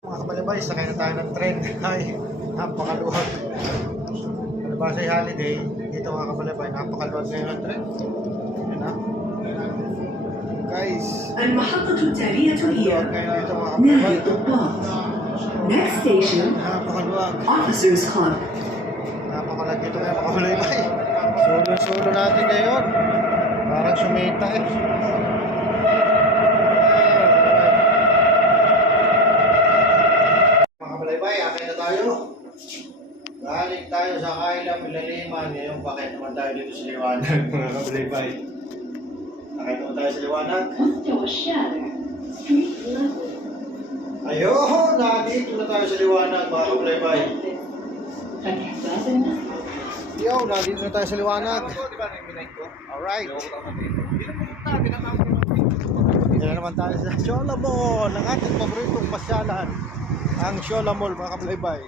Mga kabalibay, sakay na tayo ng tren. Ay, napakaluwag. Palibasa yung holiday, dito mga kabalibay, napakaluwag ngayon ng tren. Yan na. Guys, المحطة التالية هي luwag ngayon dito mga نهر kabalibay. الضباط. Next station, Napakaluwag. Officers Club. Napakaluwag dito ngayon mga kabalibay. Sulo natin ngayon. Parang sumita eh. Mga kabalibay, akin na tayo. Galing tayo sa Kailang Milaliman. Ngayon, bakit naman tayo dito sa Liwanag, mga kabalibay? Akin naman tayo sa Liwanag. Ayun! Nandito na tayo sa Liwanag, mga kabalibay. Yo, nandito na tayo sa Liwanag. Alright. Dito na naman tayo sa Shola Mall, ang ating paboritong pasyalan. Ang Shola Mall, mga kabalibay.